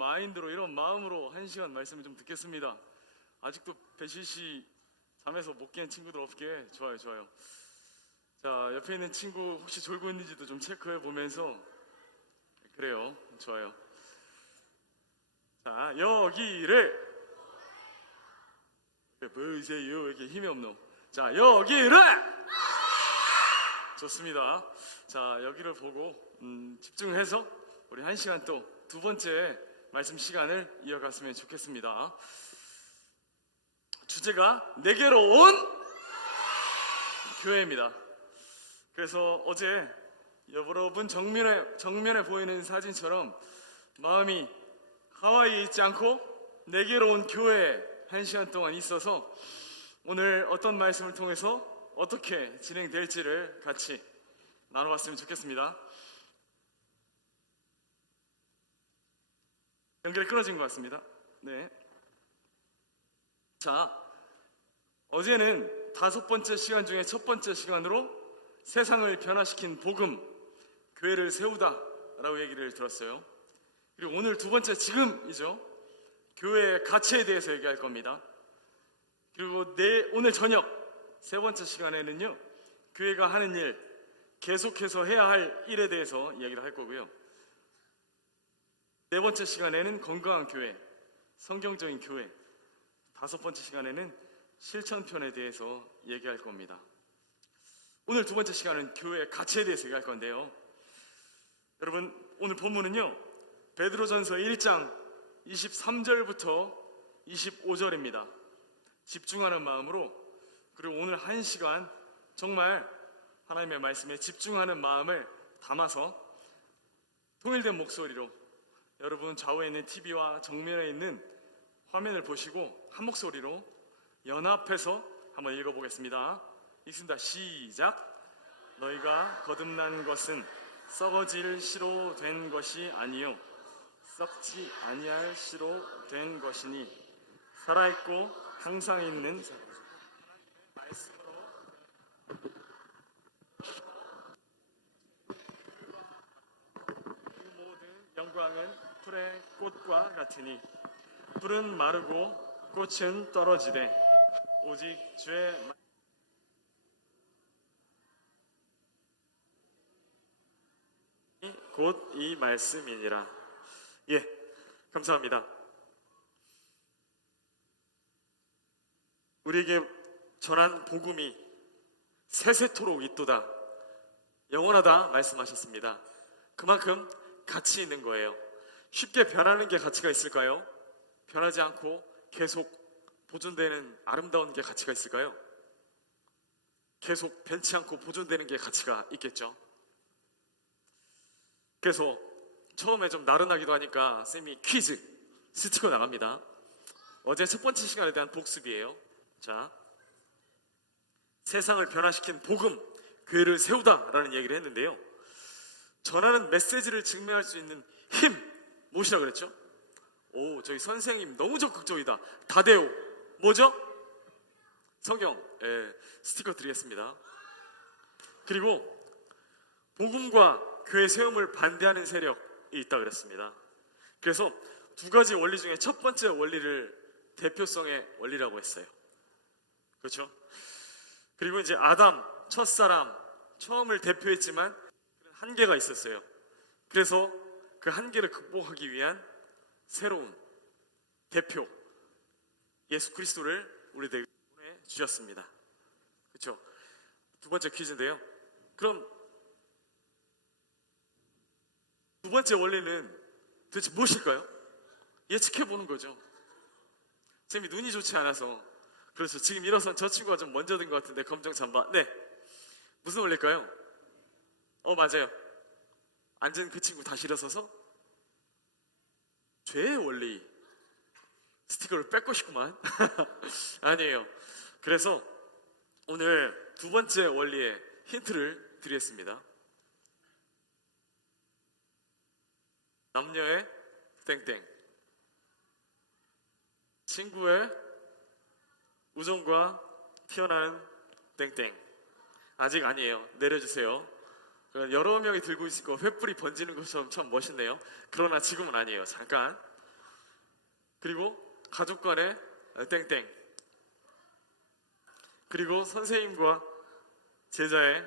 마인드로, 이런 마음으로 1시간 말씀을 좀 듣겠습니다. 아직도 배시시 잠에서 못 깬 친구들 없게. 좋아요. 자, 옆에 있는 친구 혹시 졸고 있는지도 좀 체크해 보면서. 그래요. 좋아요. 자, 여기를 보세요. 이렇게 힘이 없노. 자, 여기를. 좋습니다. 자, 여기를 보고 집중해서 우리 1시간 또 두 번째 말씀 시간을 이어갔으면 좋겠습니다. 주제가 내게로 온 교회입니다. 그래서 어제 여러분 정면에 보이는 사진처럼 마음이 하와이에 있지 않고 내게로 온 교회에 1시간 동안 있어서 오늘 어떤 말씀을 통해서 어떻게 진행될지를 같이 나눠봤으면 좋겠습니다. 연결이 끊어진 것 같습니다. 네. 자, 어제는 5번째 시간 중에 첫 번째 시간으로 세상을 변화시킨 복음, 교회를 세우다 라고 얘기를 들었어요. 그리고 오늘 두 번째, 지금이죠. 교회의 가치에 대해서 얘기할 겁니다. 그리고 오늘 저녁 세 번째 시간에는요, 교회가 하는 일, 계속해서 해야 할 일에 대해서 이야기를 할 거고요. 네 번째 시간에는 건강한 교회, 성경적인 교회, 다섯 번째 시간에는 실천편에 대해서 얘기할 겁니다. 오늘 두 번째 시간은 교회의 가치에 대해서 얘기할 건데요. 여러분, 오늘 본문은요, 베드로전서 1장 23절부터 25절입니다. 집중하는 마음으로, 그리고 오늘 1시간 정말 하나님의 말씀에 집중하는 마음을 담아서 통일된 목소리로 여러분 좌우에 있는 TV와 정면에 있는 화면을 보시고 한 목소리로 연합해서 한번 읽어보겠습니다. 읽습니다. 시작. 너희가 거듭난 것은 썩어질 씨로 된 것이 아니요 썩지 아니할 씨로 된 것이니 살아있고 항상 있는 말씀으로 그 모든 영광은 풀의 꽃과 같으니 풀은 마르고 꽃은 떨어지되 오직 주의 곧 이 말씀이니라. 예, 감사합니다. 우리에게 전한 복음이 세세토록 있도다, 영원하다 말씀하셨습니다. 그만큼 가치 있는 거예요. 쉽게 변하는 게 가치가 있을까요? 변하지 않고 계속 보존되는 아름다운 게 가치가 있을까요? 계속 변치 않고 보존되는 게 가치가 있겠죠. 그래서 처음에 좀 나른하기도 하니까 쌤이 퀴즈 스티커 나갑니다. 어제 첫 번째 시간에 대한 복습이에요. 자, 세상을 변화시킨 복음, 교회를 세우다 라는 얘기를 했는데요, 전하는 메시지를 증명할 수 있는 힘, 무엇이라 그랬죠? 오, 저희 선생님 너무 적극적이다. 다대오. 뭐죠? 성경. 예, 스티커 드리겠습니다. 그리고 복음과 교회 세움을 반대하는 세력이 있다 그랬습니다. 그래서 두 가지 원리 중에 첫 번째 원리를 대표성의 원리라고 했어요. 그렇죠? 그리고 이제 아담, 첫사람, 처음을 대표했지만 한계가 있었어요. 그래서 그 한계를 극복하기 위한 새로운 대표 예수 그리스도를 우리에게 보내주셨습니다. 그렇죠? 두 번째 퀴즈인데요, 그럼 두 번째 원리는 도대체 무엇일까요? 예측해보는 거죠. 쌤이 눈이 좋지 않아서. 그렇죠. 지금 일어선 저 친구가 좀 먼저 든 것 같은데, 검정 잠바. 네, 무슨 원리일까요? 맞아요. 앉은 그 친구 다시 일어서서 죄의 원리. 스티커를 뺏고 싶구만. 아니에요. 그래서 오늘 두 번째 원리의 힌트를 드리겠습니다. 남녀의 땡땡, 친구의 우정과 피어나는 땡땡. 아직 아니에요. 내려주세요. 여러 명이 들고 있으니까 횃불이 번지는 것처럼 참 멋있네요. 그러나 지금은 아니에요. 잠깐 그리고 가족 간의 땡땡, 그리고 선생님과 제자의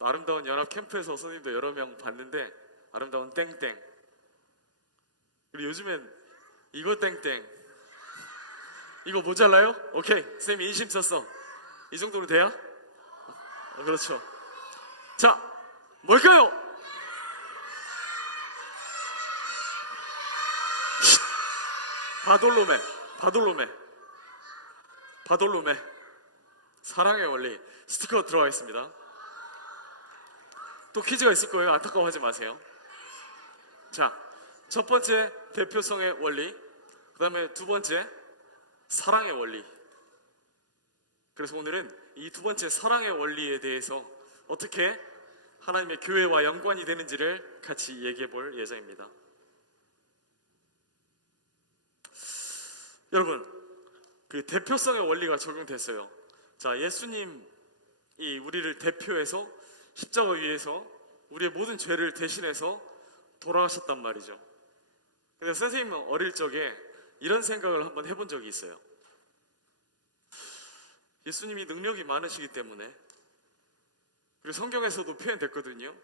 아름다운 연합 캠프에서 선생님도 여러 명 봤는데 아름다운 땡땡, 그리고 요즘엔 이거 땡땡, 이거 모자라요? 오케이, 선생님 인심 썼어. 이 정도로 돼요? 그렇죠. 자, 뭘까요? 바돌로메, 바돌로메, 바돌로메. 사랑의 원리 스티커 들어가 있습니다. 또 퀴즈가 있을 거예요. 안타까워하지 마세요. 자, 첫 번째 대표성의 원리, 그 다음에 두 번째 사랑의 원리. 그래서 오늘은 이 두 번째 사랑의 원리에 대해서 어떻게 하나님의 교회와 연관이 되는지를 같이 얘기해 볼 예정입니다. 여러분, 그 대표성의 원리가 적용됐어요. 자, 예수님이 우리를 대표해서 십자가 위에서 우리의 모든 죄를 대신해서 돌아가셨단 말이죠. 근데 선생님은 어릴 적에 이런 생각을 한번 해본 적이 있어요. 예수님이 능력이 많으시기 때문에, 그리고 성경에서도 표현됐거든요.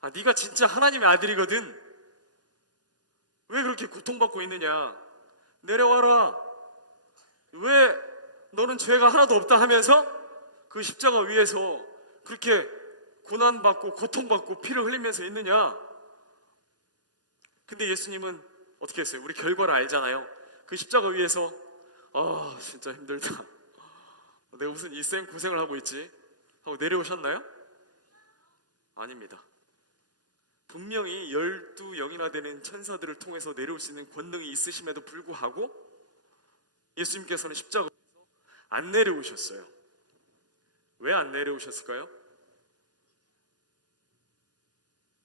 아, 네가 진짜 하나님의 아들이거든. 왜 그렇게 고통받고 있느냐? 내려와라. 왜 너는 죄가 하나도 없다 하면서 그 십자가 위에서 그렇게 고난받고 고통받고 피를 흘리면서 있느냐? 근데 예수님은 어떻게 했어요? 우리 결과를 알잖아요. 그 십자가 위에서 아, 진짜 힘들다. 내가 무슨 일생 고생을 하고 있지? 하고 내려오셨나요? 아닙니다. 분명히 12영이나 되는 천사들을 통해서 내려올 수 있는 권능이 있으심에도 불구하고 예수님께서는 십자가에서 안 내려오셨어요. 왜 안 내려오셨을까요?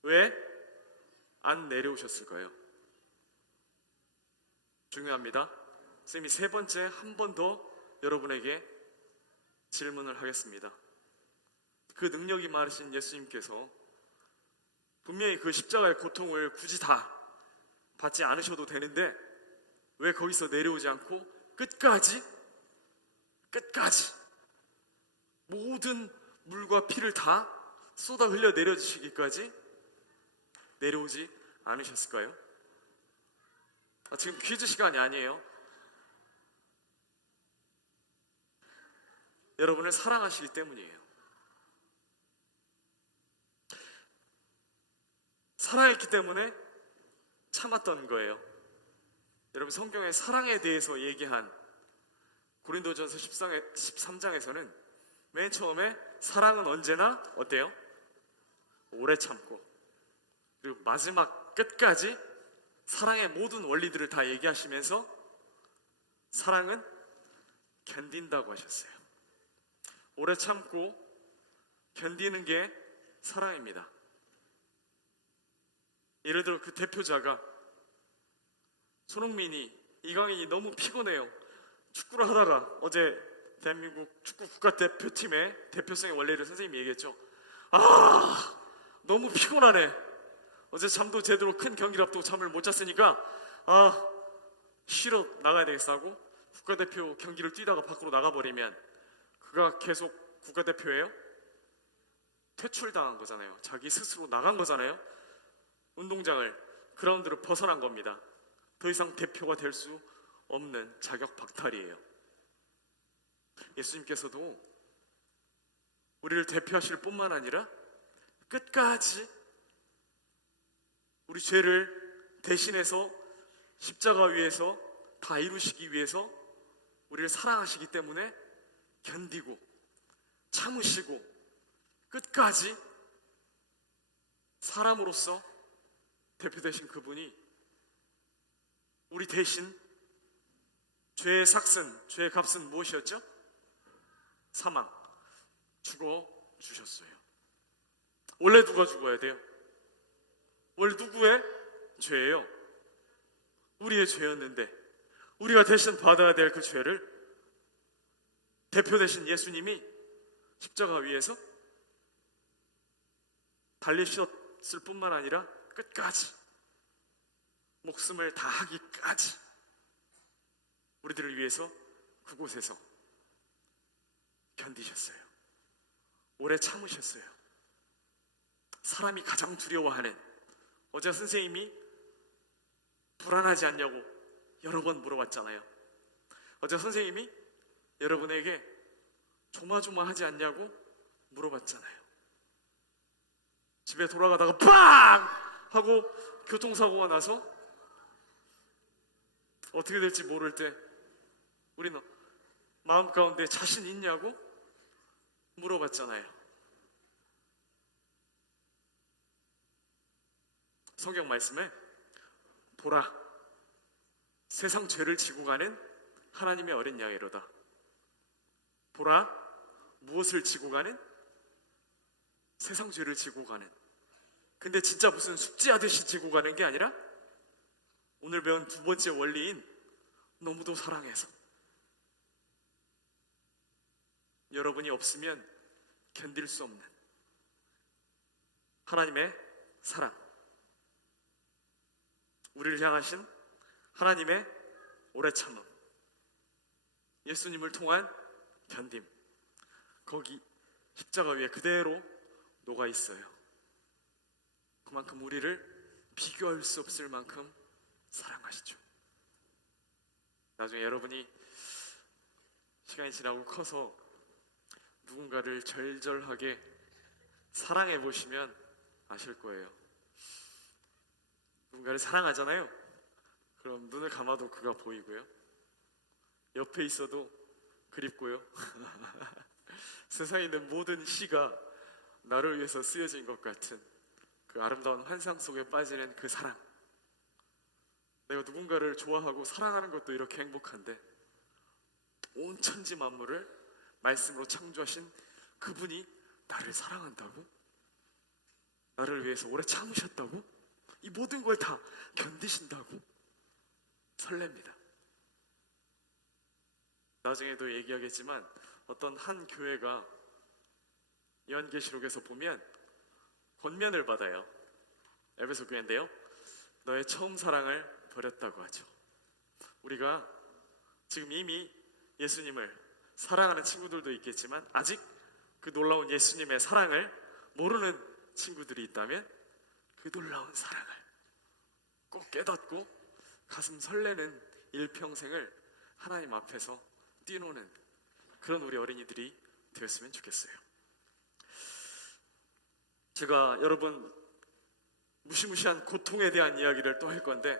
왜 안 내려오셨을까요? 중요합니다. 선생님이 세 번째 한 번 더 여러분에게 질문을 하겠습니다. 그 능력이 많으신 예수님께서 분명히 그 십자가의 고통을 굳이 다 받지 않으셔도 되는데 왜 거기서 내려오지 않고 끝까지 모든 물과 피를 다 쏟아 흘려 내려주시기까지 내려오지 않으셨을까요? 지금 퀴즈 시간이 아니에요. 여러분을 사랑하시기 때문이에요. 사랑했기 때문에 참았던 거예요. 여러분, 성경의 사랑에 대해서 얘기한 고린도전서 13장에서는 맨 처음에 사랑은 언제나 어때요? 오래 참고, 그리고 마지막 끝까지 사랑의 모든 원리들을 다 얘기하시면서 사랑은 견딘다고 하셨어요. 오래 참고 견디는 게 사랑입니다. 예를 들어 그 대표자가 손흥민이, 이강인이 너무 피곤해요. 축구를 하다가 어제 대한민국 축구 국가대표팀의 대표성의 원리를 선생님이 얘기했죠. 아, 너무 피곤하네. 어제 잠도 제대로 큰 경기를 앞두고 잠을 못 잤으니까 쉬러 나가야 되겠어 하고 국가대표 경기를 뛰다가 밖으로 나가버리면 그가 계속 국가대표예요? 퇴출당한 거잖아요. 자기 스스로 나간 거잖아요. 운동장을, 그라운드를 벗어난 겁니다. 더 이상 대표가 될 수 없는 자격 박탈이에요. 예수님께서도 우리를 대표하실 뿐만 아니라 끝까지 우리 죄를 대신해서 십자가 위에서 다 이루시기 위해서 우리를 사랑하시기 때문에 견디고 참으시고 끝까지 사람으로서 대표되신 그분이 우리 대신 죄의 삭슨, 죄의 값은 무엇이었죠? 사망, 죽어 주셨어요. 원래 누가 죽어야 돼요? 원래 누구의 죄예요? 우리의 죄였는데 우리가 대신 받아야 될 그 죄를 대표 되신 예수님이 십자가 위에서 달리셨을 뿐만 아니라 끝까지 목숨을 다하기까지 우리들을 위해서 그곳에서 견디셨어요. 오래 참으셨어요. 사람이 가장 두려워하는, 어제 선생님이 불안하지 않냐고 여러 번 물어봤잖아요. 어제 선생님이 여러분에게 조마조마하지 않냐고 물어봤잖아요. 집에 돌아가다가 빵! 하고 교통사고가 나서 어떻게 될지 모를 때 우리는 마음 가운데 자신 있냐고 물어봤잖아요. 성경 말씀에 보라, 세상 죄를 지고 가는 하나님의 어린 양이로다. 보라, 무엇을 지고 가는? 세상 죄를 지고 가는. 근데 진짜 무슨 숙제하듯이 지고 가는 게 아니라 오늘 배운 두 번째 원리인 너무도 사랑해서. 여러분이 없으면 견딜 수 없는 하나님의 사랑, 우리를 향하신 하나님의 오래 참음, 예수님을 통한 견딤, 거기 십자가 위에 그대로 녹아 있어요. 그만큼 우리를 비교할 수 없을 만큼 사랑하시죠. 나중에 여러분이 시간이 지나고 커서 누군가를 절절하게 사랑해 보시면 아실 거예요. 누군가를 사랑하잖아요. 그럼 눈을 감아도 그가 보이고요, 옆에 있어도 그립고요. 세상에 있는 모든 시가 나를 위해서 쓰여진 것 같은 그 아름다운 환상 속에 빠지는 그 사랑. 내가 누군가를 좋아하고 사랑하는 것도 이렇게 행복한데 온 천지 만물을 말씀으로 창조하신 그분이 나를 사랑한다고? 나를 위해서 오래 참으셨다고? 이 모든 걸 다 견디신다고? 설렙니다. 나중에도 얘기하겠지만 어떤 한 교회가 요한계시록에서 보면 권면을 받아요. 에베소 교회인데요, 너의 처음 사랑을 버렸다고 하죠. 우리가 지금 이미 예수님을 사랑하는 친구들도 있겠지만 아직 그 놀라운 예수님의 사랑을 모르는 친구들이 있다면 그 놀라운 사랑을 꼭 깨닫고 가슴 설레는 일평생을 하나님 앞에서 뛰노는 그런 우리 어린이들이 되었으면 좋겠어요. 제가 여러분 무시무시한 고통에 대한 이야기를 또 할 건데,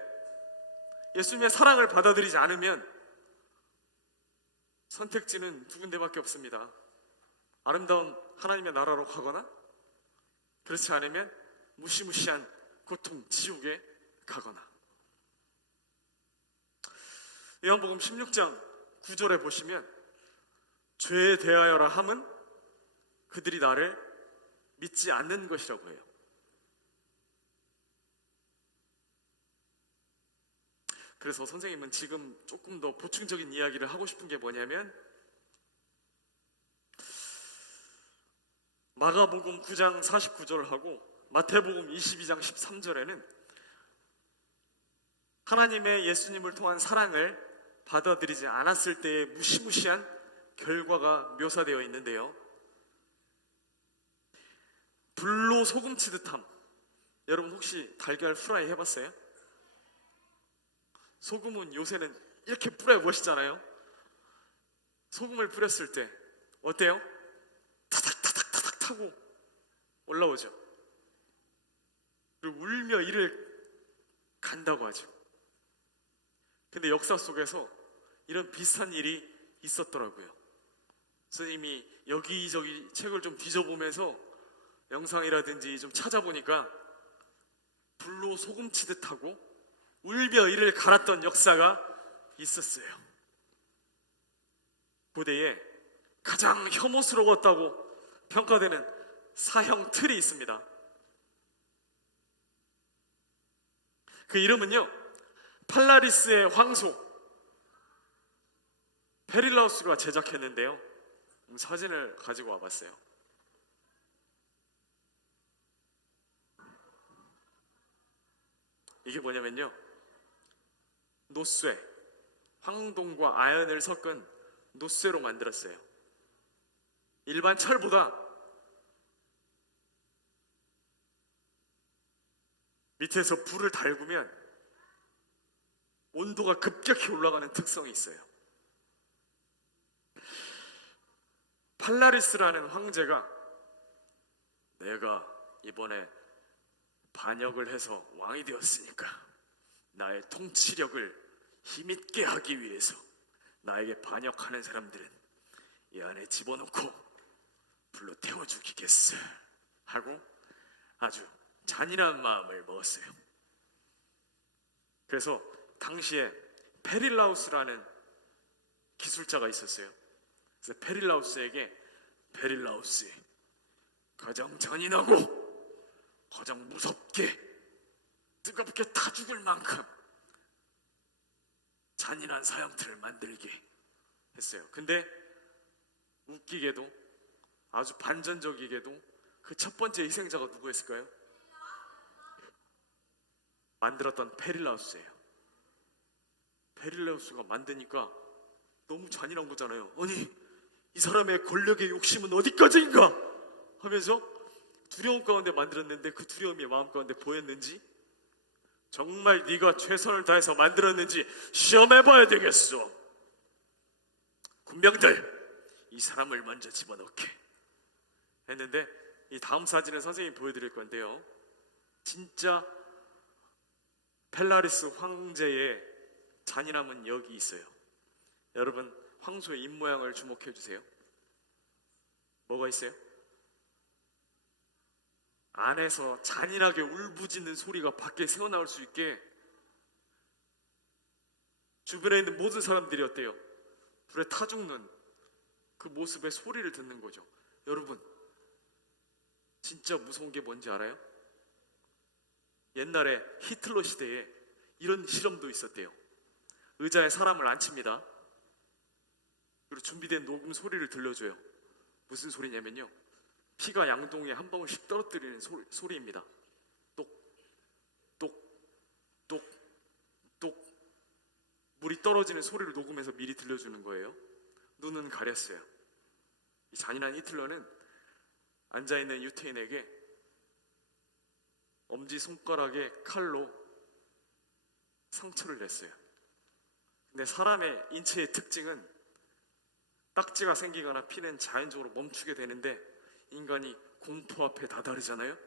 예수님의 사랑을 받아들이지 않으면 선택지는 두 군데밖에 없습니다. 아름다운 하나님의 나라로 가거나, 그렇지 않으면 무시무시한 고통, 지옥에 가거나. 요한복음 16장 9절에 보시면 죄에 대하여라 함은 그들이 나를 믿지 않는 것이라고 해요. 그래서 선생님은 지금 조금 더 보충적인 이야기를 하고 싶은 게 뭐냐면, 마가복음 9장 49절하고 마태복음 22장 13절에는 하나님의 예수님을 통한 사랑을 받아들이지 않았을 때의 무시무시한 결과가 묘사되어 있는데요, 불로 소금 치듯함. 여러분 혹시 달걀 프라이 해봤어요? 소금은 요새는 이렇게 뿌려 보시잖아요. 소금을 뿌렸을 때 어때요? 타닥타닥타닥 타고 올라오죠. 그리고 울며 이를 간다고 하죠. 근데 역사 속에서 이런 비슷한 일이 있었더라고요. 선생님이 여기저기 책을 좀 뒤져보면서 영상이라든지 좀 찾아보니까 불로 소금 치듯 하고 울며 이를 갈았던 역사가 있었어요. 고대에 가장 혐오스러웠다고 평가되는 사형 틀이 있습니다. 그 이름은요, 팔라리스의 황소 페릴라우스가 제작했는데요, 사진을 가지고 와봤어요. 이게 뭐냐면요, 노쇠, 황동과 아연을 섞은 노쇠로 만들었어요. 일반 철보다 밑에서 불을 달구면 온도가 급격히 올라가는 특성이 있어요. 팔라리스라는 황제가 내가 이번에 반역을 해서 왕이 되었으니까 나의 통치력을 힘있게 하기 위해서 나에게 반역하는 사람들은 이 안에 집어넣고 불로 태워 죽이겠어 하고 아주 잔인한 마음을 먹었어요. 그래서 당시에 페릴라우스라는 기술자가 있었어요. 그래서 페릴라우스에게 페릴라우스, 가장 잔인하고 가장 무섭게 뜨겁게 타 죽을 만큼 잔인한 사형틀을 만들게 했어요. 근데 웃기게도 아주 반전적이게도 그 첫 번째 희생자가 누구였을까요? 만들었던 페릴라우스예요. 페릴라우스가 만드니까 너무 잔인한 거잖아요. 아니 이 사람의 권력의 욕심은 어디까지인가 하면서 두려움 가운데 만들었는데 그 두려움이 마음 가운데 보였는지 정말 네가 최선을 다해서 만들었는지 시험해봐야 되겠어. 군병들 이 사람을 먼저 집어넣게 했는데 이 다음 사진을 선생님이 보여드릴 건데요, 진짜 펠라리스 황제의 잔인함은 여기 있어요. 여러분 황소의 입모양을 주목해 주세요. 뭐가 있어요? 안에서 잔인하게 울부짖는 소리가 밖에 새어나올 수 있게 주변에 있는 모든 사람들이 어때요? 불에 타 죽는 그 모습의 소리를 듣는 거죠. 여러분 진짜 무서운 게 뭔지 알아요? 옛날에 히틀러 시대에 이런 실험도 있었대요. 의자에 사람을 앉힙니다. 그리고 준비된 녹음 소리를 들려줘요. 무슨 소리냐면요, 피가 양동이에 한 방울씩 떨어뜨리는 소리입니다. 똑, 똑, 똑, 똑. 물이 떨어지는 소리를 녹음해서 미리 들려주는 거예요. 눈은 가렸어요. 이 잔인한 히틀러는 앉아있는 유태인에게 엄지손가락에 칼로 상처를 냈어요. 근데 사람의 인체의 특징은 딱지가 생기거나 피는 자연적으로 멈추게 되는데 인간이 공포 앞에 다다르잖아요.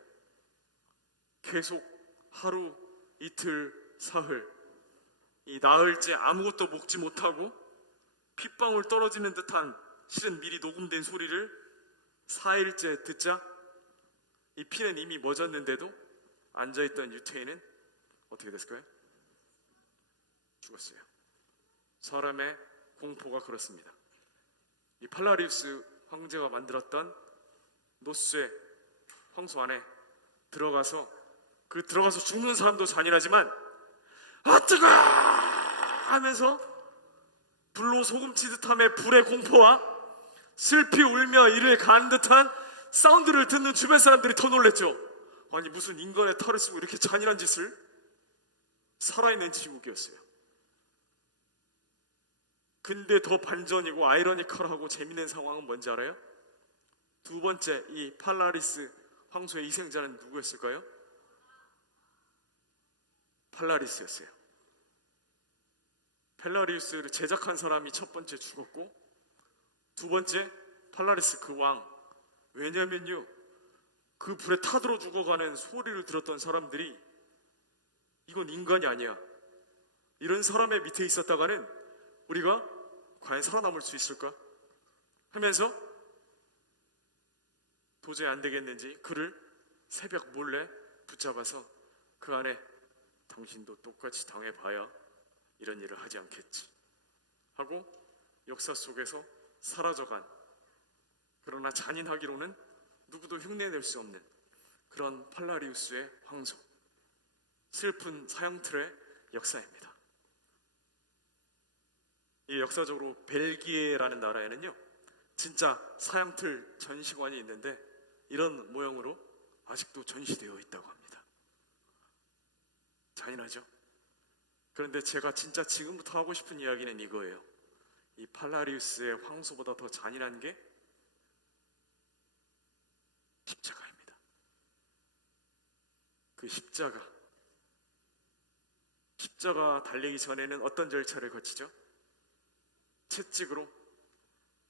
계속 하루, 이틀, 사흘 이 나흘째 아무것도 먹지 못하고 핏방울 떨어지는 듯한 실은 미리 녹음된 소리를 4일째 듣자 이 피는 이미 멎었는데도 앉아있던 유태인은 어떻게 됐을까요? 죽었어요. 사람의 공포가 그렇습니다. 이 팔라리우스 황제가 만들었던 노쇠 황소 안에 들어가서 죽는 사람도 잔인하지만 아 뜨거 하면서 불로 소금 치듯함의 불의 공포와 슬피 울며 이를 가는 듯한 사운드를 듣는 주변 사람들이 더 놀랬죠. 아니 무슨 인간의 탈을 쓰고 이렇게 잔인한 짓을. 살아있는 지옥이었어요. 근데 더 반전이고 아이러니컬하고 재밌는 상황은 뭔지 알아요? 두 번째 이 팔라리스 황소의 희생자는 누구였을까요? 팔라리스였어요. 펠라리우스를 제작한 사람이 첫 번째 죽었고 두 번째 팔라리스 그 왕. 왜냐면요 그 불에 타들어 죽어가는 소리를 들었던 사람들이 이건 인간이 아니야, 이런 사람의 밑에 있었다가는 우리가 과연 살아남을 수 있을까 하면서 도저히 안 되겠는지 그를 새벽 몰래 붙잡아서 그 안에 당신도 똑같이 당해봐야 이런 일을 하지 않겠지 하고 역사 속에서 사라져간, 그러나 잔인하기로는 누구도 흉내낼 수 없는 그런 팔라리우스의 황소, 슬픈 사형틀의 역사입니다. 이 역사적으로 벨기에라는 나라에는요 진짜 사형틀 전시관이 있는데 이런 모형으로 아직도 전시되어 있다고 합니다. 잔인하죠? 그런데 제가 진짜 지금부터 하고 싶은 이야기는 이거예요. 이 팔라리우스의 황소보다 더 잔인한 게 십자가입니다. 그 십자가 달리기 전에는 어떤 절차를 거치죠? 채찍으로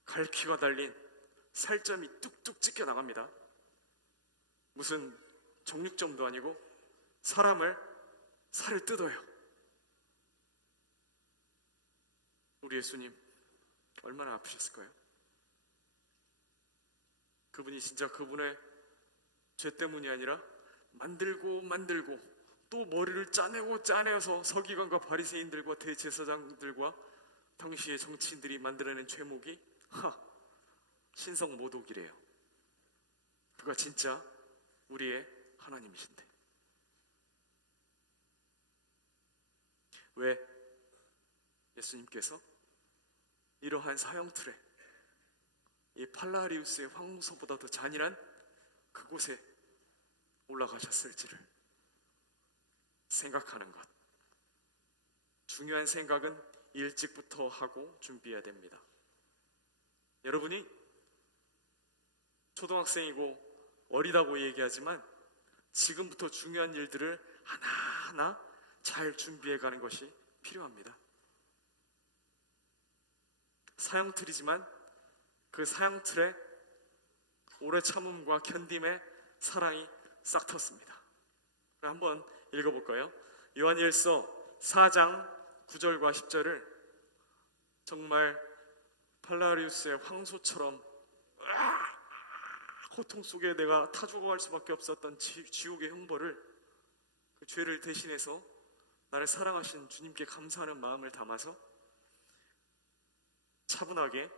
갈퀴가 달린 살점이 뚝뚝 찢겨 나갑니다. 무슨 정육점도 아니고 살을 뜯어요. 우리 예수님 얼마나 아프셨을까요? 그분이 진짜 그분의 죄 때문이 아니라 만들고 또 머리를 짜내서 서기관과 바리새인들과 대제사장들과 당시의 정치인들이 만들어낸 죄목이 신성모독이래요. 그가 진짜 우리의 하나님이신데 왜 예수님께서 이러한 사형틀에 이 팔라리우스의 황소보다 더 잔인한 그곳에 올라가셨을지를 생각하는 것, 중요한 생각은 일찍부터 하고 준비해야 됩니다. 여러분이 초등학생이고 어리다고 얘기하지만 지금부터 중요한 일들을 하나하나 잘 준비해가는 것이 필요합니다. 사형틀이지만 그 사형틀에 오래 참음과 견딤의 사랑이 싹 텄습니다. 한번 읽어볼까요? 요한일서 4장 9절과 10절을 정말 팔라리우스의 황소처럼 고통 속에 내가 타 죽어갈 수밖에 없었던 지옥의 형벌을, 그 죄를 대신해서 나를 사랑하신 주님께 감사하는 마음을 담아서 차분하게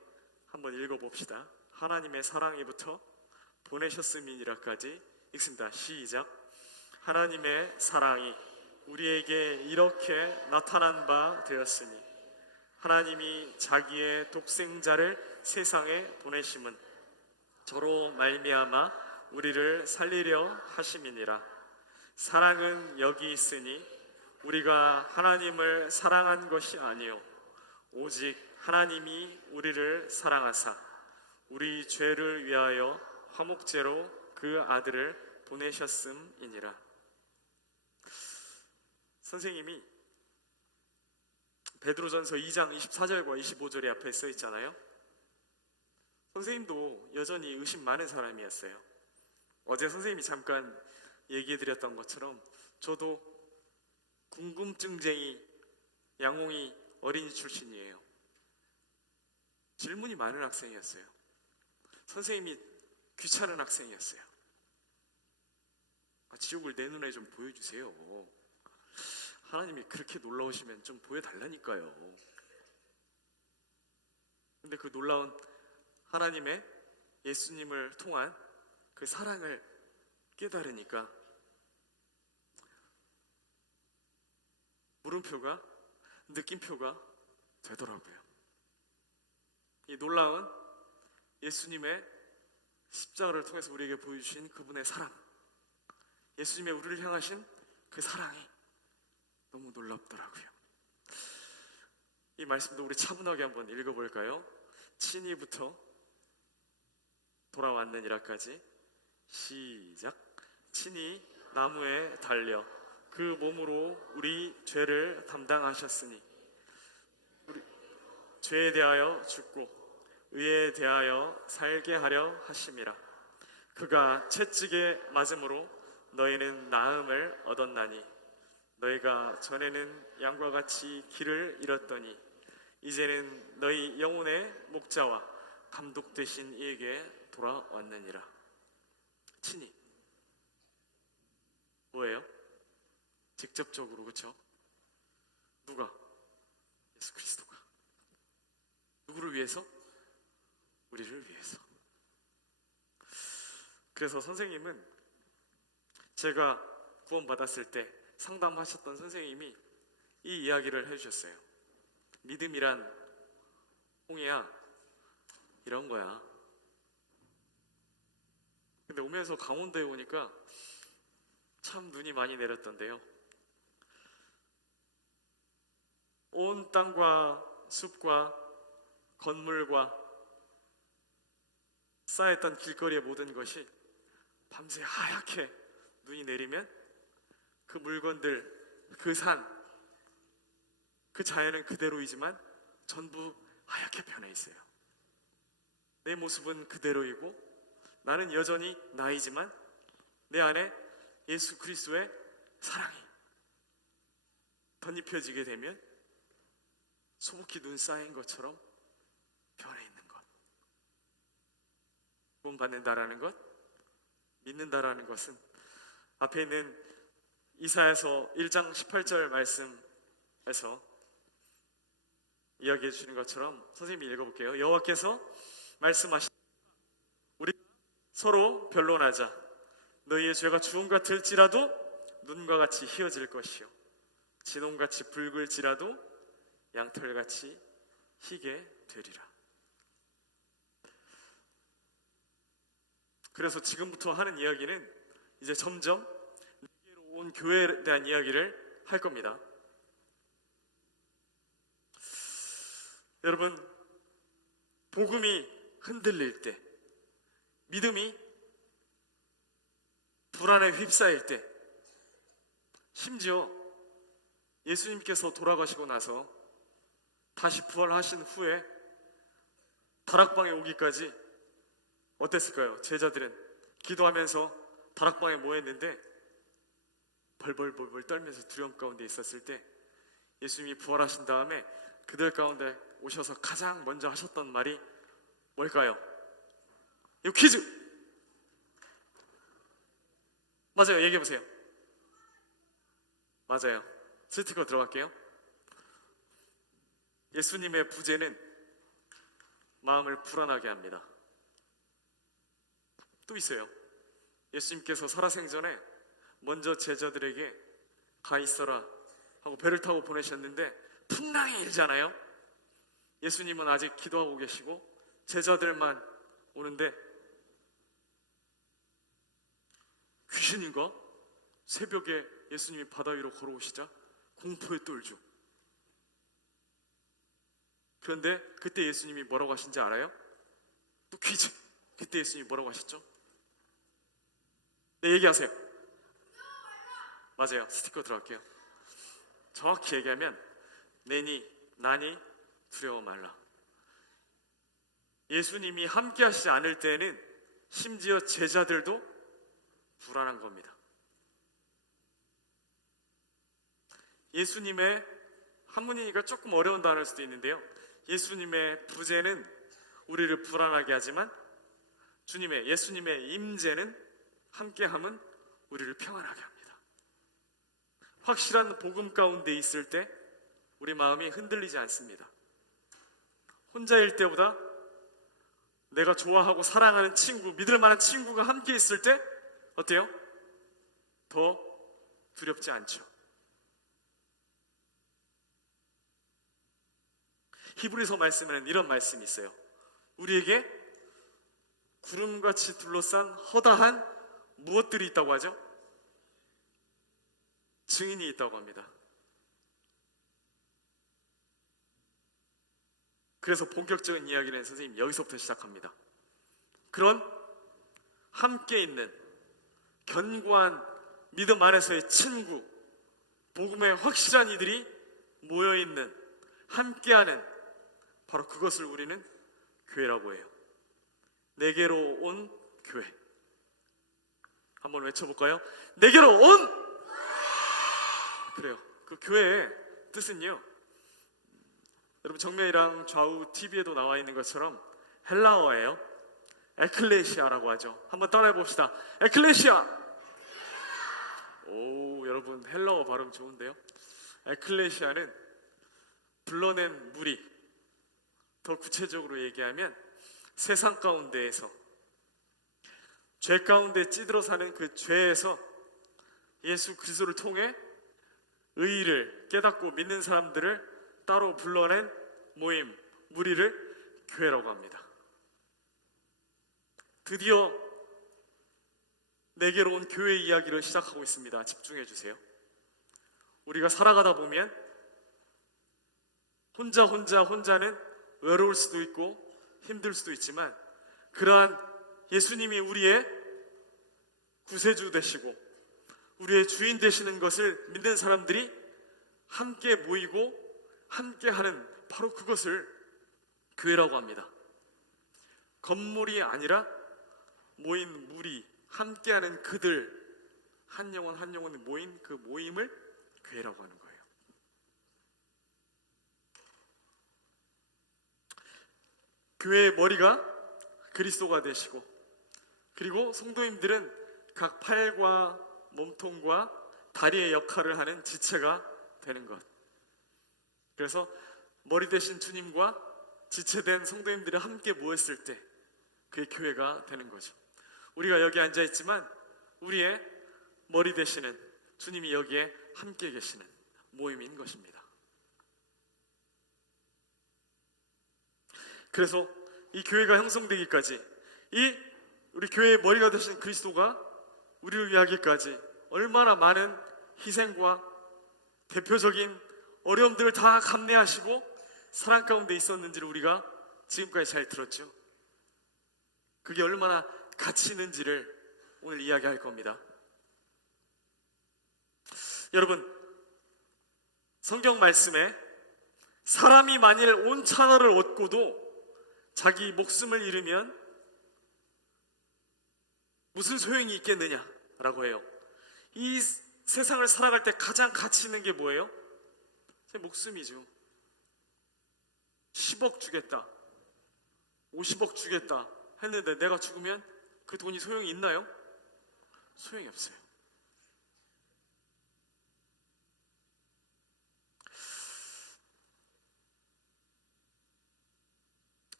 한번 읽어봅시다. 하나님의 사랑이부터 보내셨음이니라까지 읽습니다. 시작. 하나님의 사랑이 우리에게 이렇게 나타난 바 되었으니 하나님이 자기의 독생자를 세상에 보내심은 저로 말미암아 우리를 살리려 하심이니라. 사랑은 여기 있으니 우리가 하나님을 사랑한 것이 아니요 오직 하나님이 우리를 사랑하사 우리 죄를 위하여 화목제로 그 아들을 보내셨음이니라. 선생님이 베드로전서 2장 24절과 25절에 앞에 써 있잖아요. 선생님도 여전히 의심 많은 사람이었어요. 어제 선생님이 잠깐 얘기해드렸던 것처럼 저도 궁금증쟁이 양홍이 어린이 출신이에요. 질문이 많은 학생이었어요. 선생님이 귀찮은 학생이었어요. 지옥을 내 눈에 좀 보여주세요. 하나님이 그렇게 놀라우시면 좀 보여달라니까요. 근데 그 놀라운 하나님의 예수님을 통한 그 사랑을 깨달으니까 물음표가 느낌표가 되더라고요. 이 놀라운 예수님의 십자가를 통해서 우리에게 보여주신 그분의 사랑, 예수님의 우리를 향하신 그 사랑이 너무 놀랍더라고요. 이 말씀도 우리 차분하게 한번 읽어볼까요? 친히부터 돌아왔느니라까지 시작. 친히 나무에 달려 그 몸으로 우리 죄를 담당하셨으니 우리 죄에 대하여 죽고 의에 대하여 살게 하려 하심이라. 그가 채찍에 맞음으로 너희는 나음을 얻었나니 너희가 전에는 양과 같이 길을 잃었더니 이제는 너희 영혼의 목자와 감독 되신 이에게 돌아왔느니라. 친히 뭐예요? 직접적으로, 그렇죠? 누가? 예수 그리스도가. 누구를 위해서? 우리를 위해서. 그래서 선생님은 제가 구원받았을 때 상담하셨던 선생님이 이 이야기를 해주셨어요. 믿음이란 홍이야 이런 거야. 근데 오면서 강원도에 오니까 참 눈이 많이 내렸던데요. 온 땅과 숲과 건물과 쌓였던 길거리의 모든 것이 밤새 하얗게 눈이 내리면 그 물건들, 그 산, 그 자연은 그대로이지만 전부 하얗게 변해 있어요. 내 모습은 그대로이고 나는 여전히 나이지만 내 안에 예수 그리스도의 사랑이 덧입혀지게 되면 소복히 눈 쌓인 것처럼 변해 있는 것. 구원받는다라는 것, 믿는다라는 것은 앞에 있는 이사야서 1장 18절 말씀에서 이야기해 주시는 것처럼 선생님이 읽어볼게요. 여호와께서 말씀하시되 우리 서로 변론하자. 너희의 죄가 주홍 같을지라도 눈과 같이 희어질 것이요 진홍같이 붉을지라도 양털같이 희게 되리라. 그래서 지금부터 하는 이야기는 이제 점점 내게로 온 교회에 대한 이야기를 할 겁니다. 여러분, 복음이 흔들릴 때, 믿음이 불안에 휩싸일 때, 심지어 예수님께서 돌아가시고 나서 다시 부활하신 후에 다락방에 오기까지 어땠을까요? 제자들은 기도하면서 다락방에 모였는데 벌벌 떨면서 두려움 가운데 있었을 때 예수님이 부활하신 다음에 그들 가운데 오셔서 가장 먼저 하셨던 말이 뭘까요? 이거 퀴즈! 맞아요. 얘기해보세요. 맞아요. 스티커 들어갈게요. 예수님의 부재는 마음을 불안하게 합니다. 또 있어요. 예수님께서 살아생전에 먼저 제자들에게 가 있어라 하고 배를 타고 보내셨는데 풍랑이 일잖아요. 예수님은 아직 기도하고 계시고 제자들만 오는데 귀신인가? 새벽에 예수님이 바다 위로 걸어오시자 공포에 떨죠. 그런데 그때 예수님이 뭐라고 하신지 알아요? 또 퀴즈. 그때 예수님이 뭐라고 하셨죠? 네, 얘기하세요. 맞아요. 스티커 들어갈게요. 정확히 얘기하면 나니 두려워 말라. 예수님이 함께 하시지 않을 때에는 심지어 제자들도 불안한 겁니다. 예수님의 한문이니까 조금 어려운 단어일 수도 있는데요, 예수님의 부재는 우리를 불안하게 하지만 예수님의 임재는 함께함은 우리를 평안하게 합니다. 확실한 복음 가운데 있을 때 우리 마음이 흔들리지 않습니다. 혼자일 때보다 내가 좋아하고 사랑하는 친구, 믿을 만한 친구가 함께 있을 때 어때요? 더 두렵지 않죠. 히브리서 말씀에는 이런 말씀이 있어요. 우리에게 구름같이 둘러싼 허다한 무엇들이 있다고 하죠? 증인이 있다고 합니다. 그래서 본격적인 이야기는 선생님 여기서부터 시작합니다. 그런 함께 있는 견고한 믿음 안에서의 친구, 복음의 확실한 이들이 모여있는, 함께하는, 바로 그것을 우리는 교회라고 해요. 내게로 온 교회. 한번 외쳐볼까요? 내게로 온! 그래요. 그 교회의 뜻은요, 여러분 정면이랑 좌우 TV에도 나와 있는 것처럼 헬라어예요. 에클레시아라고 하죠. 한번 따라해 봅시다. 에클레시아. 오, 여러분 헬라어 발음 좋은데요? 에클레시아는 불러낸 무리, 더 구체적으로 얘기하면 세상 가운데에서 죄 가운데 찌들어 사는 그 죄에서 예수 그리스도를 통해 의의를 깨닫고 믿는 사람들을 따로 불러낸 모임, 무리를 교회라고 합니다. 드디어 내게로 온 교회 이야기를 시작하고 있습니다. 집중해 주세요. 우리가 살아가다 보면 혼자는 외로울 수도 있고 힘들 수도 있지만, 그러한 예수님이 우리의 구세주 되시고 우리의 주인 되시는 것을 믿는 사람들이 함께 모이고 함께 하는, 바로 그것을 교회라고 합니다. 건물이 아니라 모인 무리, 함께하는 그들, 한 영혼 한 영혼이 모인 그 모임을 교회라고 하는 거예요. 교회의 머리가 그리스도가 되시고, 그리고 성도님들은 각 팔과 몸통과 다리의 역할을 하는 지체가 되는 것. 그래서 머리 되신 주님과 지체된 성도님들이 함께 모였을 때 그게 교회가 되는 거죠. 우리가 여기 앉아 있지만 우리의 머리 되시는 주님이 여기에 함께 계시는 모임인 것입니다. 그래서 이 교회가 형성되기까지, 이 우리 교회의 머리가 되신 그리스도가 우리를 위하기까지 얼마나 많은 희생과 대표적인 어려움들을 다 감내하시고 사랑 가운데 있었는지를 우리가 지금까지 잘 들었죠. 그게 얼마나 가치 있는지를 오늘 이야기할 겁니다. 여러분, 성경 말씀에 사람이 만일 온 천하를 얻고도 자기 목숨을 잃으면 무슨 소용이 있겠느냐라고 해요. 이 세상을 살아갈 때 가장 가치 있는 게 뭐예요? 제 목숨이죠. 10억 주겠다, 50억 주겠다 했는데 내가 죽으면 그 돈이 소용이 있나요? 소용이 없어요.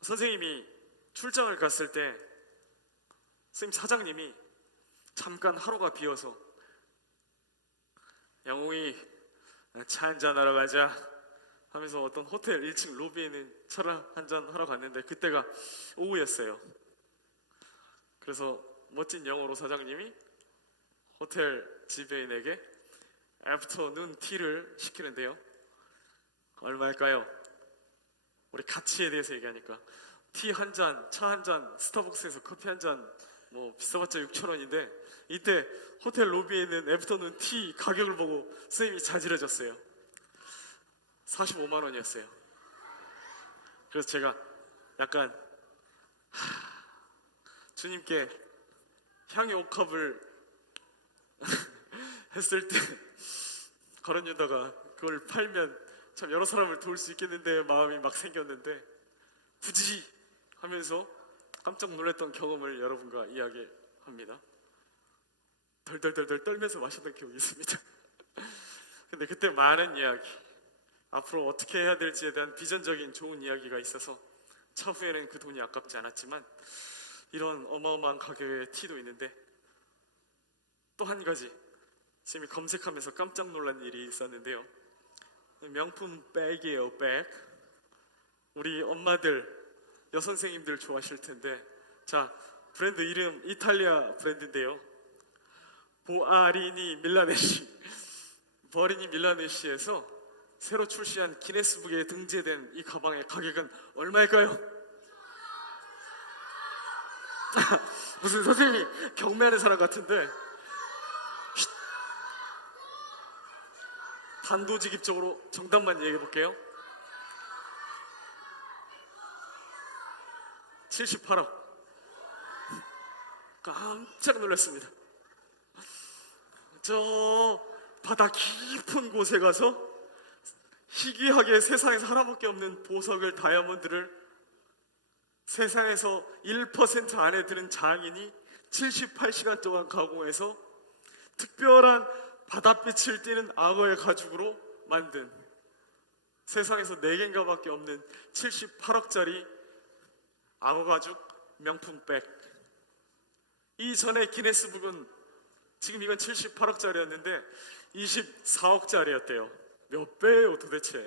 선생님이 출장을 갔을 때 선생님 사장님이 잠깐 하루가 비어서 영웅이 차 한잔 하러 가자 하면서 어떤 호텔 1층 로비에 있는 차를 한잔 하러 갔는데 그때가 오후였어요. 그래서 멋진 영어로 사장님이 호텔 지배인에게 애프터눈 티를 시키는데요. 얼마일까요? 우리 가치에 대해서 얘기하니까 티 한 잔, 차 한 잔, 스타벅스에서 커피 한 잔 뭐 비싸봤자 6,000원인데 이때 호텔 로비에 있는 애프터눈 티 가격을 보고 선생님이 자지러졌어요. 45만 원이었어요. 그래서 제가 약간 주님께 향유 옥합을 했을 때 그런 유다가 그걸 팔면 참 여러 사람을 도울 수 있겠는데 마음이 막 생겼는데 굳이 하면서 깜짝 놀랐던 경험을 여러분과 이야기합니다. 덜덜덜덜 떨면서 마셨던 기억이 있습니다. 근데 그때 많은 이야기, 앞으로 어떻게 해야 될지에 대한 비전적인 좋은 이야기가 있어서 차후에는 그 돈이 아깝지 않았지만 이런 어마어마한 가격의 티도 있는데, 또 한 가지 지금 검색하면서 깜짝 놀란 일이 있었는데요. 명품 백이에요. 백. 우리 엄마들, 여선생님들 좋아하실 텐데, 자, 브랜드 이름 이탈리아 브랜드인데요. 보아리니 밀라네시에서 새로 출시한 기네스북에 등재된 이 가방의 가격은 얼마일까요? 무슨 선생님이 경매하는 사람 같은데 단도직입적으로 정답만 얘기해 볼게요. 78억. 깜짝 놀랐습니다. 저 바다 깊은 곳에 가서 희귀하게 세상에서 하나밖에 없는 보석을, 다이아몬드를 세상에서 1% 안에 드는 장인이 78시간 동안 가공해서 특별한 바닷빛을 띠는 악어의 가죽으로 만든, 세상에서 4개인가 밖에 없는 78억짜리 악어 가죽 명품 백. 이전에 기네스북은 지금 이건 78억짜리였는데 24억짜리였대요. 몇 배예요 도대체?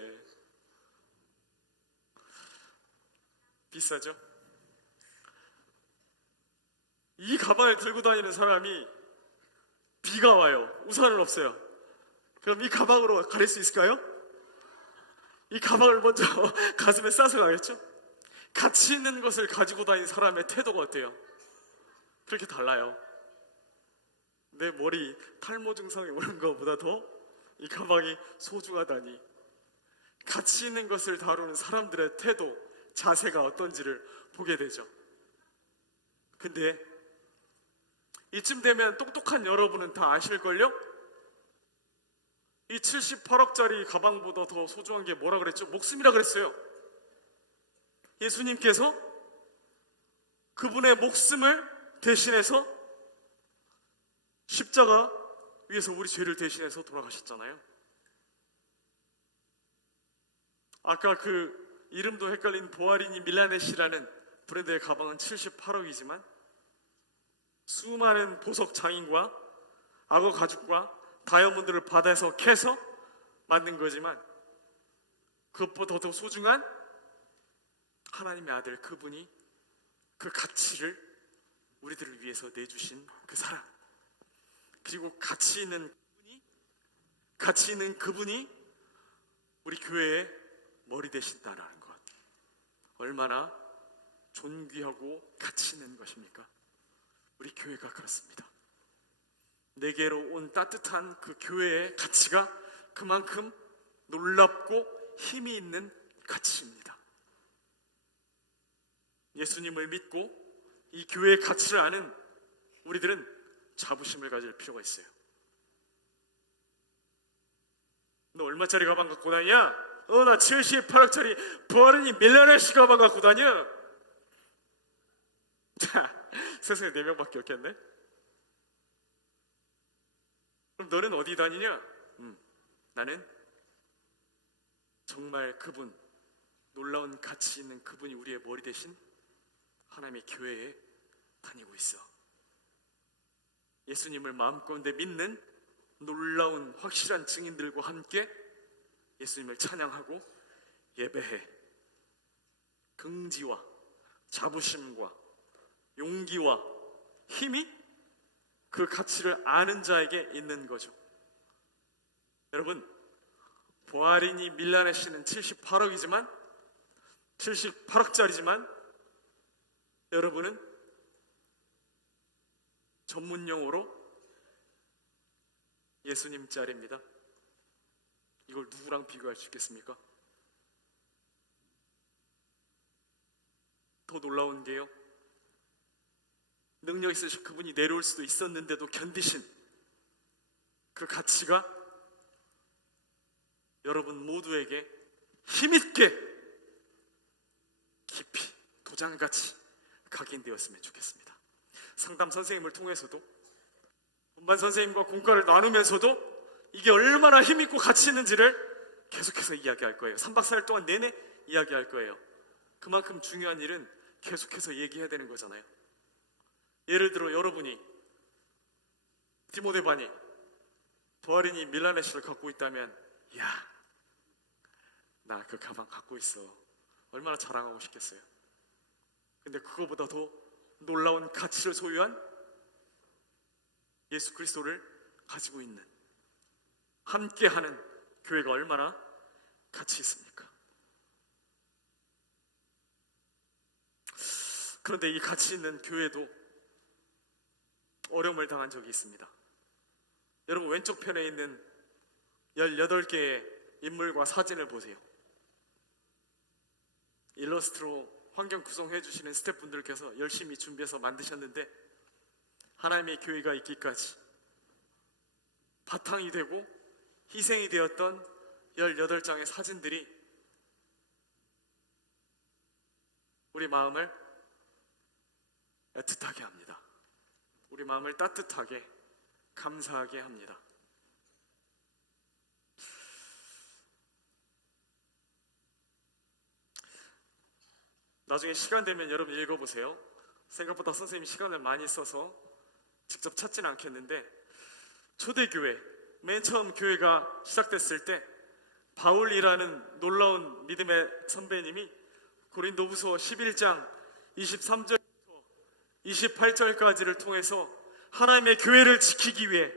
비싸죠? 이 가방을 들고 다니는 사람이 비가 와요. 우산은 없어요. 그럼 이 가방으로 가릴 수 있을까요? 이 가방을 먼저 가슴에 싸서 가겠죠? 가치 있는 것을 가지고 다니는 사람의 태도가 어때요? 그렇게 달라요. 내 머리 탈모 증상이 오는 것보다 더 이 가방이 소중하다니. 가치 있는 것을 다루는 사람들의 태도, 자세가 어떤지를 보게 되죠. 근데 이쯤 되면 똑똑한 여러분은 다 아실걸요? 이 78억짜리 가방보다 더 소중한 게 뭐라 그랬죠? 목숨이라 그랬어요. 예수님께서 그분의 목숨을 대신해서 십자가 위에서 우리 죄를 대신해서 돌아가셨잖아요. 아까 그 이름도 헷갈린 보아리니 밀라네시라는 브랜드의 가방은 78억이지만 수많은 보석 장인과 악어 가죽과 다이아몬드를 바다에서 캐서 만든 거지만 그것보다 더 소중한 하나님의 아들, 그분이 그 가치를 우리들을 위해서 내주신 그 사랑, 그리고 가치 있는 그분이 우리 교회의 머리 되신다라는 것, 얼마나 존귀하고 가치 있는 것입니까? 우리 교회가 그렇습니다. 내게로 온 따뜻한 그 교회의 가치가 그만큼 놀랍고 힘이 있는 가치입니다. 예수님을 믿고 이 교회의 가치를 아는 우리들은 자부심을 가질 필요가 있어요. 너 얼마짜리 가방 갖고 다니냐? 나 78억짜리 보아리니 밀라네시 가방 갖고 다녀. 자, 세상에 4명밖에 없겠네. 그럼 너는 어디 다니냐? 나는 정말 그분, 놀라운 가치 있는 그분이 우리의 머리 대신 하나님의 교회에 다니고 있어. 예수님을 마음가운데 믿는 놀라운 확실한 증인들과 함께 예수님을 찬양하고 예배해. 긍지와 자부심과 용기와 힘이 그 가치를 아는 자에게 있는 거죠. 여러분, 보아리니 밀라네시는 78억짜리지만 여러분은 전문 용어로 예수님짜리입니다. 이걸 누구랑 비교할 수 있겠습니까? 더 놀라운 게요, 능력 있으신 그분이 내려올 수도 있었는데도 견디신 그 가치가 여러분 모두에게 힘있게 깊이 도장같이 각인되었으면 좋겠습니다. 상담 선생님을 통해서도, 본반 선생님과 공과를 나누면서도 이게 얼마나 힘있고 가치 있는지를 계속해서 이야기할 거예요. 3박 4일 동안 내내 이야기할 거예요. 그만큼 중요한 일은 계속해서 얘기해야 되는 거잖아요. 예를 들어 여러분이 디모데 바니 보아리니 밀라네시를 갖고 있다면, 야, 나 그 가방 갖고 있어, 얼마나 자랑하고 싶겠어요. 근데 그거보다 더 놀라운 가치를 소유한 예수 그리스도를 가지고 있는, 함께하는 교회가 얼마나 가치 있습니까? 그런데 이 가치 있는 교회도 어려움을 당한 적이 있습니다. 여러분, 왼쪽 편에 있는 18개의 인물과 사진을 보세요. 일러스트로 환경 구성해 주시는 스태프분들께서 열심히 준비해서 만드셨는데, 하나님의 교회가 있기까지 바탕이 되고 희생이 되었던 18장의 사진들이 우리 마음을 애틋하게 합니다. 우리 마음을 따뜻하게, 감사하게 합니다. 나중에 시간 되면 여러분 읽어보세요. 생각보다 선생님이 시간을 많이 써서 직접 찾지는 않겠는데, 초대교회, 맨 처음 교회가 시작됐을 때 바울이라는 놀라운 믿음의 선배님이 고린도후서 11장 23절부터 28절까지를 통해서 하나님의 교회를 지키기 위해,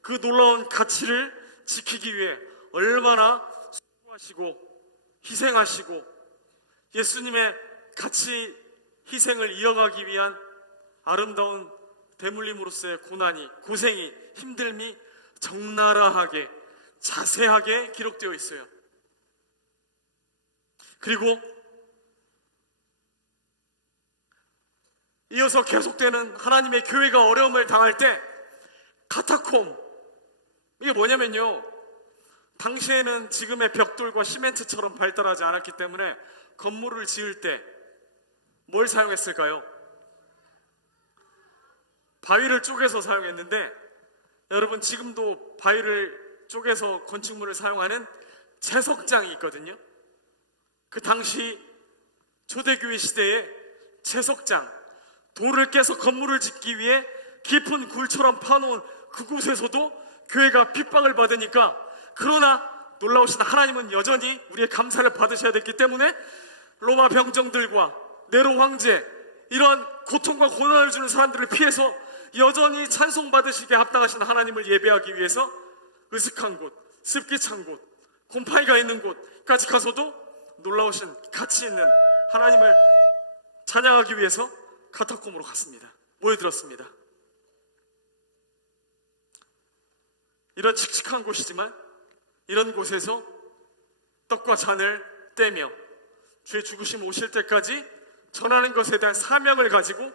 그 놀라운 가치를 지키기 위해 얼마나 수고하시고 희생하시고 예수님의 같이 희생을 이어가기 위한 아름다운 대물림으로서의 고생이, 힘듦이 적나라하게, 자세하게 기록되어 있어요. 그리고 이어서 계속되는 하나님의 교회가 어려움을 당할 때 카타콤, 이게 뭐냐면요, 당시에는 지금의 벽돌과 시멘트처럼 발달하지 않았기 때문에 건물을 지을 때 뭘 사용했을까요? 바위를 쪼개서 사용했는데, 여러분 지금도 바위를 쪼개서 건축물을 사용하는 채석장이 있거든요. 그 당시 초대교회 시대에 채석장, 돌을 깨서 건물을 짓기 위해 깊은 굴처럼 파놓은 그곳에서도 교회가 핍박을 받으니까, 그러나 놀라우신 하나님은 여전히 우리의 감사를 받으셔야 됐기 때문에 로마 병정들과 네로 황제, 이런 고통과 고난을 주는 사람들을 피해서 여전히 찬송받으시게 합당하신 하나님을 예배하기 위해서 으슥한 곳, 습기 찬 곳, 곰팡이가 있는 곳까지 가서도 놀라우신 가치 있는 하나님을 찬양하기 위해서 카타콤으로 갔습니다. 모여들었습니다. 이런 칙칙한 곳이지만 이런 곳에서 떡과 잔을 떼며 주의 죽으심 오실 때까지 전하는 것에 대한 사명을 가지고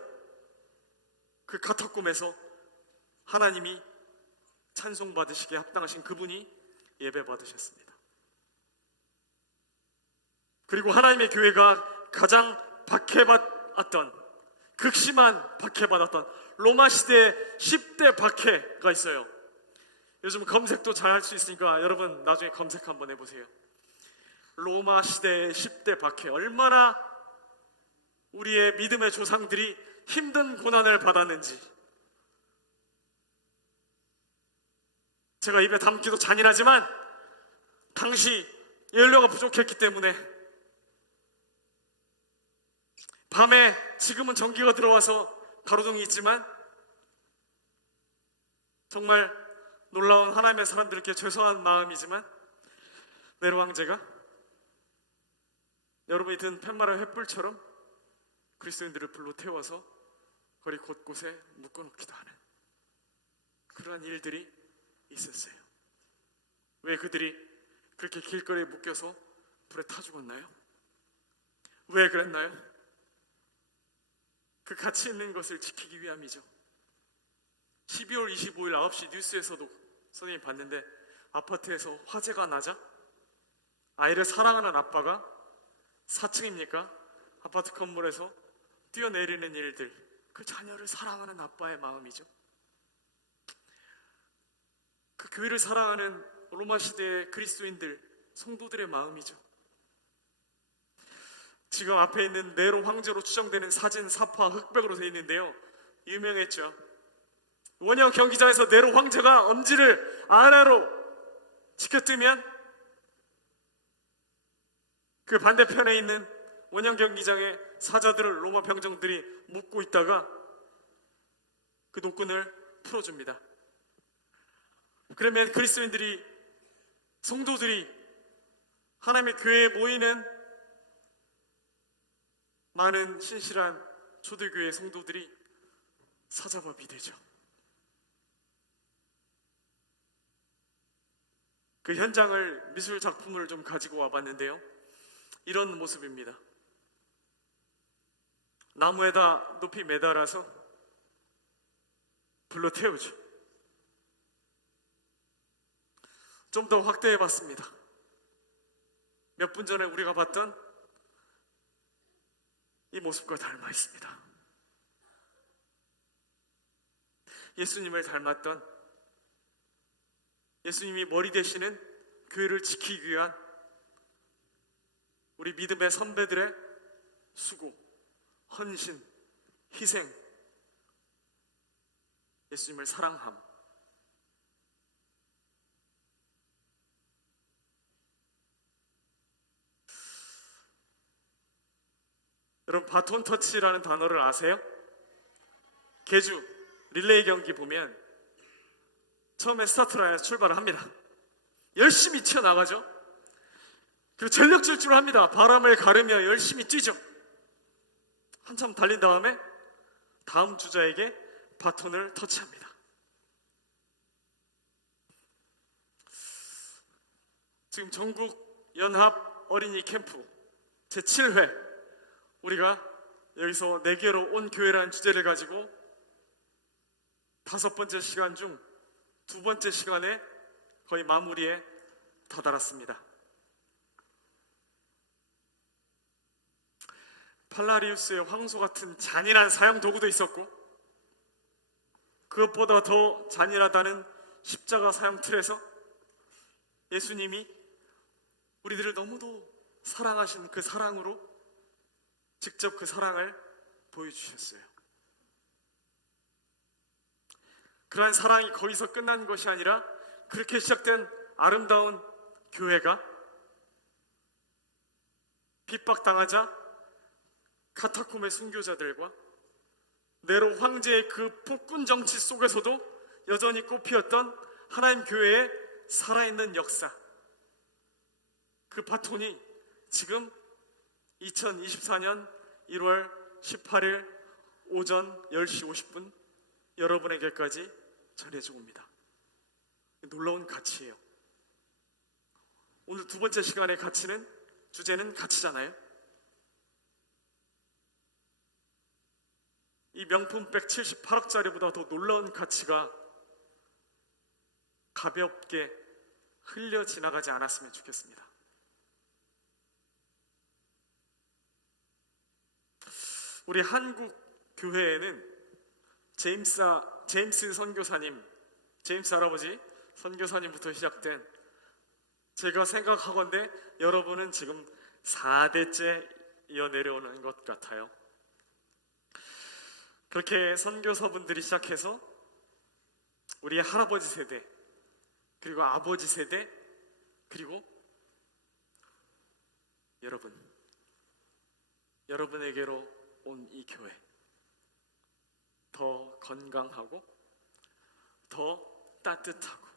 그 카타콤에서 하나님이 찬송받으시기에 합당하신 그분이 예배받으셨습니다. 그리고 하나님의 교회가 가장 박해받았던, 극심한 박해받았던 로마 시대의 10대 박해가 있어요. 요즘 검색도 잘 할 수 있으니까 여러분 나중에 검색 한번 해보세요. 로마 시대의 10대 박해, 얼마나 우리의 믿음의 조상들이 힘든 고난을 받았는지 제가 입에 담기도 잔인하지만 당시 연료가 부족했기 때문에 밤에, 지금은 전기가 들어와서 가로등이 있지만 정말 놀라운 하나님의 사람들께 죄송한 마음이지만 네로 황제가 여러분이 든 팻마라 횃불처럼 그리스도인들을 불로 태워서 거리 곳곳에 묶어놓기도 하는 그러한 일들이 있었어요. 왜 그들이 그렇게 길거리에 묶여서 불에 타 죽었나요? 왜 그랬나요? 그 가치 있는 것을 지키기 위함이죠. 12월 25일 9시 뉴스에서도 선생님이 봤는데, 아파트에서 화재가 나자 아이를 사랑하는 아빠가 4층입니까? 아파트 건물에서 뛰어내리는 일들, 그 자녀를 사랑하는 아빠의 마음이죠. 그 교회를 사랑하는 로마 시대의 그리스도인들, 성도들의 마음이죠. 지금 앞에 있는 네로 황제로 추정되는 사진, 사파, 흑백으로 되어 있는데요, 유명했죠. 원형 경기장에서 네로 황제가 엄지를 아래로 치켜뜨면 그 반대편에 있는 원형 경기장의 사자들을 로마 병정들이 묶고 있다가 그 노끈을 풀어줍니다. 그러면 그리스도인들이, 성도들이, 하나님의 교회에 모이는 많은 신실한 초대교회 성도들이 사자법이 되죠. 그 현장을, 미술 작품을 좀 가지고 와봤는데요, 이런 모습입니다. 나무에다 높이 매달아서 불로 태우죠. 좀 더 확대해봤습니다. 몇 분 전에 우리가 봤던 이 모습과 닮아 있습니다. 예수님을 닮았던, 예수님이 머리 되시는 교회를 지키기 위한 우리 믿음의 선배들의 수고, 헌신, 희생, 예수님을 사랑함, 여러분 바톤 터치라는 단어를 아세요? 계주 릴레이 경기 보면 처음에 스타트 라인에서 출발을 합니다. 열심히 튀어나가죠. 그리고 전력 질주를 합니다. 바람을 가르며 열심히 뛰죠. 한참 달린 다음에 다음 주자에게 바톤을 터치합니다. 지금 전국 연합 어린이 캠프 제7회, 우리가 여기서 내게로 온 교회라는 주제를 가지고 5번째 시간 중 2번째 시간에 거의 마무리에 다다랐습니다. 팔라리우스의 황소 같은 잔인한 사형 도구도 있었고, 그것보다 더 잔인하다는 십자가 사형 틀에서 예수님이 우리들을 너무도 사랑하신 그 사랑으로 직접 그 사랑을 보여주셨어요. 그러한 사랑이 거기서 끝난 것이 아니라 그렇게 시작된 아름다운 교회가 핍박당하자 카타콤의 순교자들과 네로 황제의 그 폭군 정치 속에서도 여전히 꽃피었던 하나님 교회의 살아있는 역사, 그 바톤이 지금 2024년 1월 18일 오전 10시 50분 여러분에게까지 전해지고 옵니다. 놀라운 가치예요. 오늘 2번째 시간의 가치는, 주제는 가치잖아요. 이 명품 백 78억짜리보다 더 놀라운 가치가 가볍게 흘려 지나가지 않았으면 좋겠습니다. 우리 한국 교회에는 제임스 선교사님, 제임스 할아버지 선교사님부터 시작된, 제가 생각하건대 여러분은 지금 4대째 이어 내려오는 것 같아요. 그렇게 선교사분들이 시작해서 우리의 할아버지 세대, 그리고 아버지 세대, 그리고 여러분에게로 온 이 교회, 더 건강하고 더 따뜻하고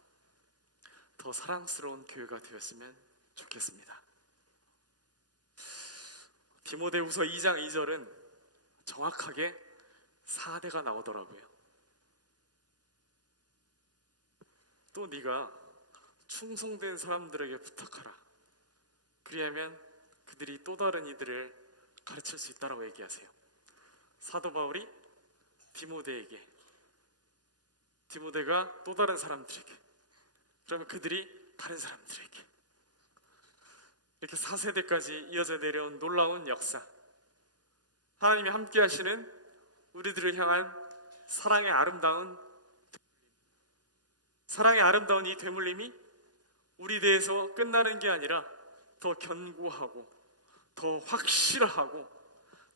더 사랑스러운 교회가 되었으면 좋겠습니다. 디모데후서 2장 2절은 정확하게 4대가 나오더라고요. 또 네가 충성된 사람들에게 부탁하라. 그리하면 그들이 또 다른 이들을 가르칠 수 있다라고 얘기하세요. 사도 바울이 디모데에게, 디모데가 또 다른 사람들에게, 그러면 그들이 다른 사람들에게, 이렇게 4세대까지 이어져 내려온 놀라운 역사, 하나님이 함께 하시는 우리들을 향한 사랑의 아름다운 이 되물림이 우리 대해서 끝나는 게 아니라 더 견고하고 더 확실하고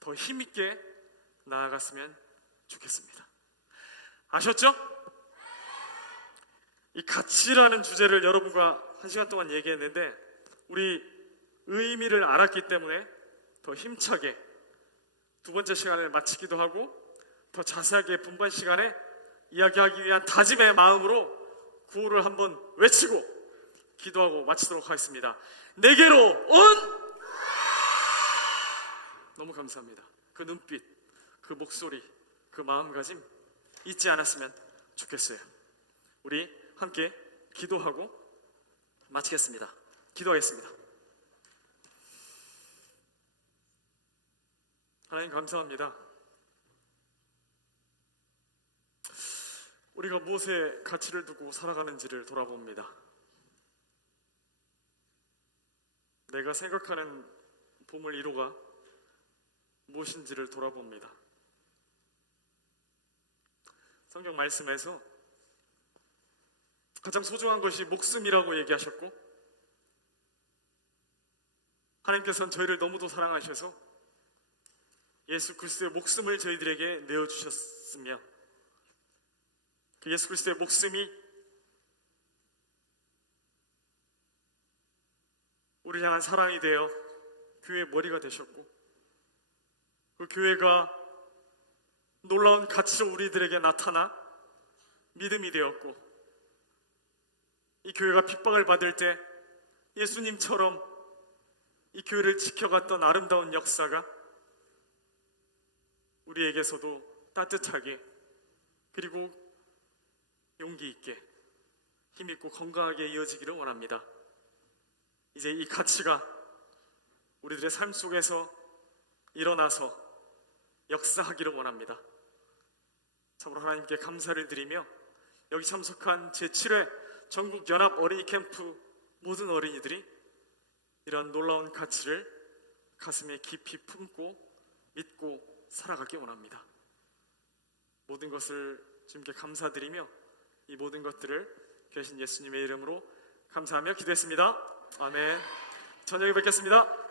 더 힘있게 나아갔으면 좋겠습니다. 아셨죠? 이 가치라는 주제를 여러분과 1시간 동안 얘기했는데, 우리 의미를 알았기 때문에 더 힘차게 2번째 시간을 마치기도 하고, 더 자세하게 분반 시간에 이야기하기 위한 다짐의 마음으로 구호를 한번 외치고 기도하고 마치도록 하겠습니다. 내게로 온! 너무 감사합니다. 그 눈빛, 그 목소리, 그 마음가짐 잊지 않았으면 좋겠어요. 우리 함께 기도하고 마치겠습니다. 기도하겠습니다. 하나님 감사합니다. 우리가 무엇에 가치를 두고 살아가는지를 돌아봅니다. 내가 생각하는 보물 1호가 무엇인지를 돌아봅니다. 성경 말씀에서 가장 소중한 것이 목숨이라고 얘기하셨고, 하나님께서는 저희를 너무도 사랑하셔서 예수 그리스도의 목숨을 저희들에게 내어주셨으며, 그 예수 그리스도의 목숨이 우리를 향한 사랑이 되어 교회의 머리가 되셨고, 그 교회가 놀라운 가치로 우리들에게 나타나 믿음이 되었고, 이 교회가 핍박을 받을 때 예수님처럼 이 교회를 지켜갔던 아름다운 역사가 우리에게서도 따뜻하게 그리고 용기 있게 힘있고 건강하게 이어지기를 원합니다. 이제 이 가치가 우리들의 삶 속에서 일어나서 역사하기를 원합니다. 참으로 하나님께 감사를 드리며 여기 참석한 제7회 전국연합 어린이 캠프 모든 어린이들이 이런 놀라운 가치를 가슴에 깊이 품고 믿고 살아가기 원합니다. 모든 것을 주님께 감사드리며 이 모든 것들을 계신 예수님의 이름으로 감사하며 기도했습니다. 아멘. 저녁에 뵙겠습니다.